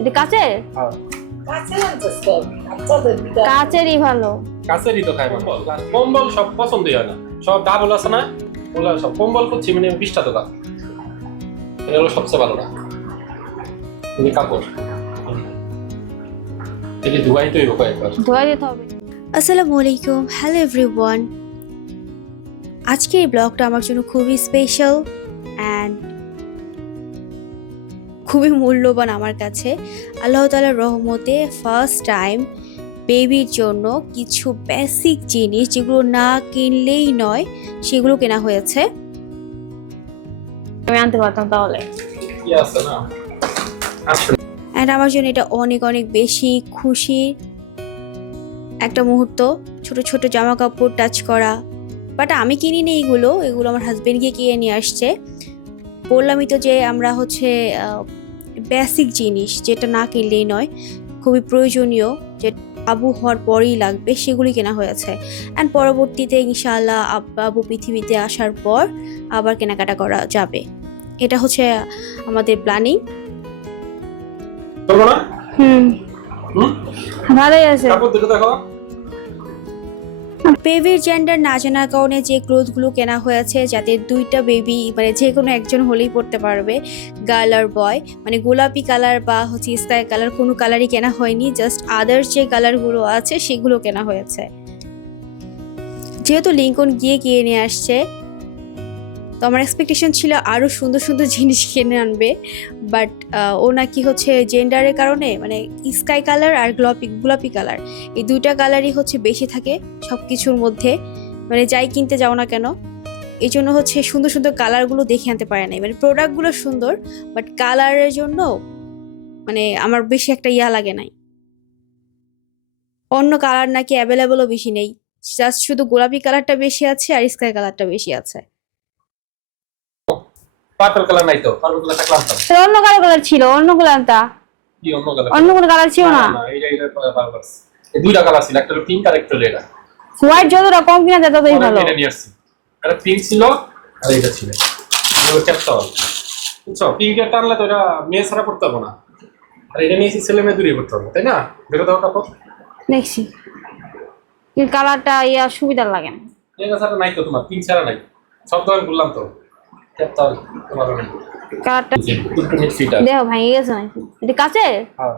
এটা কাচের হ্যাঁ। কাচেরই ভালো। কাছেরই তো খাই কম্বল কম্বল সব পছন্দই হয় না। সব ডাবল আছে না? ওগুলো সব কম্বল করছি মানে বিশটা দোকান। এটা হলো সবচেয়ে ভালো না। তুমি কাপড়। দেখি দুবাই তো এরকম একবার ধোয়া দিতে হবে। আসসালামু আলাইকুম। হ্যালো এভরিওয়ান আজকের এই ব্লগটা আমার জন্য খুবই স্পেশাল অ্যান্ড খুবই মূল্যবান আমার কাছে। আল্লাহ তালার রহমতে ফার্স্ট টাইম বেবির জন্য কিছু বেসিক জিনিস যেগুলো না কিনলেই নয় সেগুলো কেনা হয়েছে। আমি আনতে পারতাম তাহলে। না? অ্যান্ড আমার জন্য এটা অনেক অনেক বেশি খুশি একটা মুহূর্ত। ছোট ছোট জামা কাপড় টাচ করা। বাট আমি কিনিনি এইগুলো এগুলো আমার হাজবেন্ড গিয়ে কিনে নিয়ে আসছে। বললামই তো যে আমরা হচ্ছে বেসিক জিনিস যেটা না কিনলেই নয় খুবই প্রয়োজনীয় যে আবু হওয়ার পরেই লাগবে সেগুলি কেনা হয়েছে অ্যান্ড পরবর্তীতে ইনশাআল্লাহ আব্বা আবু পৃথিবীতে আসার পর আবার কেনাকাটা করা যাবে। এটা হচ্ছে আমাদের প্ল্যানিং হুম। হুম? ভালোই আছে। দেখো। বেবির জেন্ডার না জানার কারণে যে ক্লোথগুলো কেনা হয়েছে, যাতে দুইটা বেবি মানে যে কোনো একজন হলেই পড়তে পারবে। গার্ল আর বয় মানে গোলাপি কালার বা হচ্ছে স্কাই কালার কোনো কালারই কেনা হয়নি জাস্ট আদার্স যে কালারগুলো আছে, সেগুলো কেনা হয়েছে। যেহেতু লিঙ্কন গিয়ে গিয়ে নিয়ে আসছে তো আমার এক্সপেকটেশন ছিল আরও সুন্দর সুন্দর জিনিস কিনে আনবে বাট ও নাকি হচ্ছে জেন্ডারের কারণে মানে স্কাই কালার আর গোলাপি গোলাপি কালার এই দুইটা কালারই হচ্ছে বেশি থাকে সব কিছুর মধ্যে মানে যাই কিনতে যাও না কেন, এই জন্য হচ্ছে সুন্দর সুন্দর কালারগুলো দেখে আনতে পারে নাই। মানে প্রোডাক্টগুলো সুন্দর বাট কালারের জন্য মানে আমার বেশি একটা ইয়া লাগে নাই। অন্য কালার নাকি অ্যাভেলেবলও বেশি নেই জাস্ট শুধু গোলাপি কালারটা বেশি আছে আর স্কাই কালারটা বেশি আছে। পার্পল কালার নাই তো পার্পল কালার থাকলে তো অন্য কালার কালার ছিল অন্য কালারটা কি অন্য কালার? অন্য কোনো কালার ছিল না? এইটা এইটা পার্পল এই দুইটা কালার ছিল একটা পিঙ্ক আর একটা হোয়াইট যতটা কম কিনা যায় ততই ভালো। এটা নিয়ে আসছি। পিঙ্ক ছিল আর এটা ছিল। এগুলো ক্যাপটাল বুঝছ? টানলে তো এটা মেয়ে ছাড়া করতে হবে না। আর এটা নিয়েছি ছেলে মেয়ে দূরে করতে হবে তাই না? বেরো দাও কাপড় দেখছি। কালারটা ইয়া সুবিধা লাগে না। এটা ছাড়া নাই তো তোমার পিঙ্ক ছাড়া নাই। সব দোকান বললাম তো। দেখো ভেঙে গেছে এটা হ্যাঁ।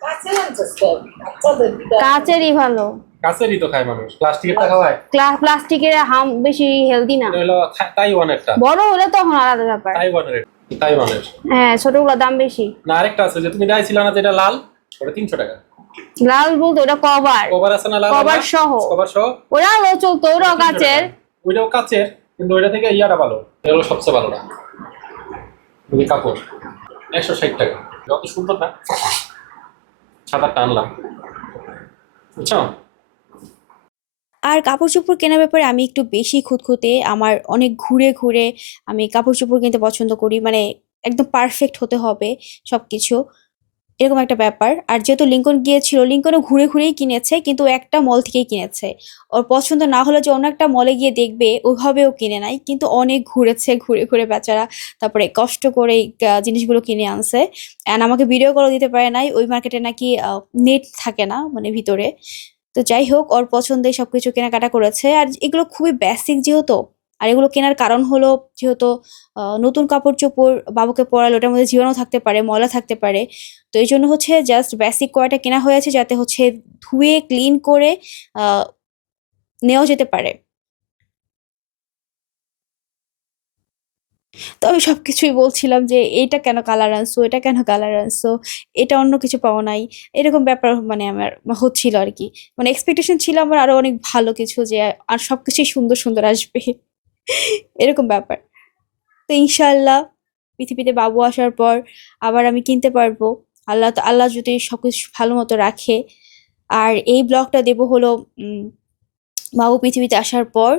কাছের আনছিস তো বাচ্চাদের দিকে কাচেরই ভালো। কাছেরই তো খায় মানুষ। প্লাস্টিকেরটা খাওয়ায়। প্লাস্টিকের হাম বেশি হেলদি না। হলো থা- তাইওয়ানেরটা বড় হলে তখন আলাদা ব্যাপার। তাইওয়ানের তাইওয়ানের। হ্যাঁ দাম বেশি। না আরেকটা আছে যে তুমি গাইছিল না যেটা লাল ওটা টাকা। লাল বলতে ওটা কভার। কভার আছে না লাল কভার সহ। কভার সহ? ওরা লো চলতো ওরাও কাচের ওইটাও কাচের কিন্তু ওইটা থেকে ইয়াটা ভালো। এটা হলো সবচেয়ে ভালো। না ওই কাপড়, একশো ষাট টাকা। যত সুন্দর না, সাদা টানলাম। বুঝছ? আর কাপড় চোপড় কেনার ব্যাপারে আমি একটু বেশি খুঁতখুঁতে, আমার অনেক ঘুরে ঘুরে আমি কাপড় চোপড় কিনতে পছন্দ করি মানে একদম পারফেক্ট হতে হবে সব কিছু এরকম একটা ব্যাপার। আর যেহেতু লিঙ্কন গিয়েছিল লিঙ্কনও ঘুরে ঘুরেই কিনেছে, কিন্তু একটা মল থেকেই কিনেছে। ওর পছন্দ না হলে যে অন্য একটা মলে গিয়ে দেখবে ওইভাবেও কিনে নাই। কিন্তু অনেক ঘুরেছে, ঘুরে ঘুরে বেচারা। তারপরে কষ্ট করে জিনিসগুলো কিনে আনছে। অ্যান্ড আমাকে ভিডিও কলও দিতে পারে নাই। ওই মার্কেটে নাকি নেট থাকে না মানে ভিতরে। তো যাই হোক, ওর পছন্দে সব কিছু কেনাকাটা করেছে। আর এগুলো খুবই বেসিক যেহেতু আর এগুলো কেনার কারণ হলো যেহেতু নতুন কাপড় চোপড় বাবুকে পরালে ওটার মধ্যে জীবাণু থাকতে পারে, ময়লা থাকতে পারে। তো এই জন্য হচ্ছে জাস্ট বেসিক কয়টা কেনা হয়েছে যাতে হচ্ছে ধুয়ে ক্লিন করে নেওয়া যেতে পারে। তো আমি সব কিছুই বলছিলাম যে এইটা কেন কালার আনছো, এটা কেন কালার আনছো, এটা অন্য কিছু পাওয়া নাই, এরকম ব্যাপার মানে আমার হচ্ছিল আর কি। মানে এক্সপেকটেশন ছিল আমার আরও অনেক ভালো কিছু যে আর সব কিছুই সুন্দর সুন্দর আসবে। এরকম ব্যাপার। তো ইনশাল্লাহ পৃথিবীতে বাবু আসার পর আবার আমি কিনতে পারব। আল্লাহ তো আল্লাহ যদি সবকিছু ভালো মতো রাখে। আর এই ব্লগটা দেবো হলো উম, বাবু পৃথিবীতে আসার পর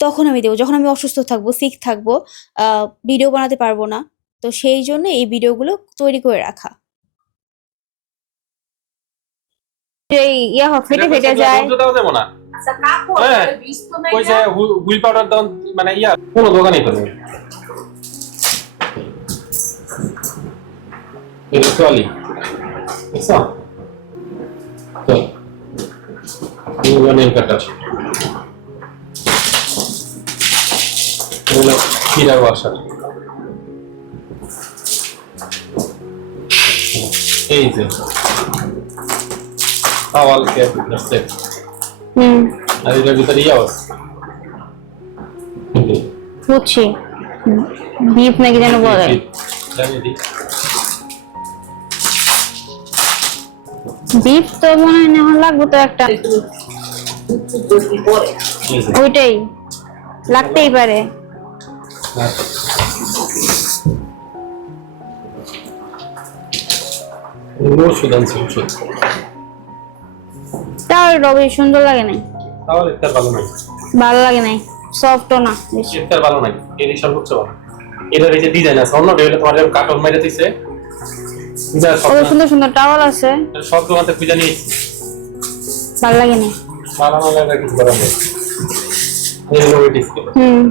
তখন আমি দেবো। যখন আমি অসুস্থ থাকব সিক থাকব ভিডিও বানাতে পারব না। তো সেই জন্য এই ভিডিওগুলো তৈরি করে রাখা। ইয়া ফেটে ফেটে যায়। আচ্ছা হ্যাঁ। কইছে না? হুইল পাউডার দাও মানে ইয়া কোনো দোকানেই করবে এটা তোয়ালি দেখছ তো এই যে হুম। আর এটার ভিতরে ইয়াও আছে। বুঝছি বিপ নাকি যেন বলে। বিপ তো মনে হয় নেওয়া লাগবে তো একটা। ওইটাই লাগতেই পারে। আনছে তাও রবি সুন্দর লাগে নাই। তাহলে ইফতার ভালো নাই। ভালো লাগে নাই। সফট না ইফতার ভালো নাই। এর সর্বোচ্চ ভালো। এটার এই যে ডিজাইন আছে অন্য ডেলে তোমার যেমন কাটন মেরে দিছে সুন্দর সুন্দর টাওয়াল আছে। সব তোমাতে পূজা নিয়ে ভালো লাগে না ভালো না লাগলে কিছু করার নেই। হুম।